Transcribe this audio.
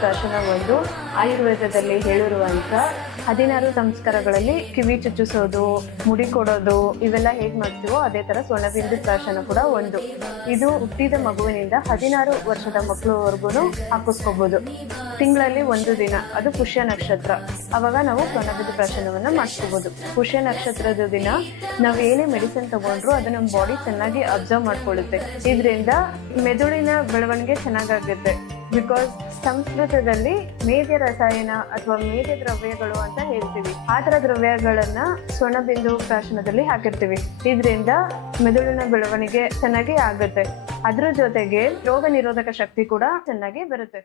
ಪ್ರಾಶನ ಒಂದು ಆಯುರ್ವೇದದಲ್ಲಿ ಹೇಳಿರುವಂಥ 16 ಸಂಸ್ಕಾರಗಳಲ್ಲಿ ಕಿವಿ ಚುಚ್ಚಿಸೋದು, ಮುಡಿ ಕೊಡೋದು ಇವೆಲ್ಲ ಹೇಗೆ ಮಾಡ್ತೀವೋ ಅದೇ ಥರ ಸ್ವರ್ಣಬಿಂದು ಪ್ರಾಶನ ಕೂಡ ಒಂದು. ಇದು ಹುಟ್ಟಿದ ಮಗುವಿನಿಂದ 16 ವರ್ಷದ ಮಕ್ಕಳವರೆಗೂ ಹಾಕಿಸ್ಕೋಬಹುದು. ತಿಂಗಳಲ್ಲಿ ಒಂದು ದಿನ, ಅದು ಪುಷ್ಯ ನಕ್ಷತ್ರ, ಅವಾಗ ನಾವು ಸ್ವರ್ಣಬಿಂದು ಪ್ರಾಶನವನ್ನು ಮಾಡಿಸ್ಕೋಬಹುದು. ಪುಷ್ಯ ನಕ್ಷತ್ರದ ದಿನ ನಾವು ಏನೇ ಮೆಡಿಸಿನ್ ತಗೊಂಡ್ರು ಅದು ನಮ್ಮ ಬಾಡಿ ಚೆನ್ನಾಗಿ ಅಬ್ಸರ್ವ್ ಮಾಡ್ಕೊಳ್ಳುತ್ತೆ. ಇದರಿಂದ ಮೆದುಳಿನ ಬೆಳವಣಿಗೆ ಚೆನ್ನಾಗಾಗುತ್ತೆ. ಬಿಕಾಸ್ ಸಂಸ್ಕೃತದಲ್ಲಿ ಮೇಧ್ಯ ರಸಾಯನ ಅಥವಾ ಮೇಧ್ಯ ದ್ರವ್ಯಗಳು ಅಂತ ಹೇಳ್ತೀವಿ. ಆ ಥರ ದ್ರವ್ಯಗಳನ್ನ ಸ್ವರ್ಣಬಿಂದು ಪ್ರಾಶನದಲ್ಲಿ ಹಾಕಿರ್ತೀವಿ. ಇದರಿಂದ ಮೆದುಳಿನ ಬೆಳವಣಿಗೆ ಚೆನ್ನಾಗಿ ಆಗುತ್ತೆ. ಅದ್ರ ಜೊತೆಗೆ ರೋಗ ನಿರೋಧಕ ಶಕ್ತಿ ಕೂಡ ಚೆನ್ನಾಗಿ ಬರುತ್ತೆ.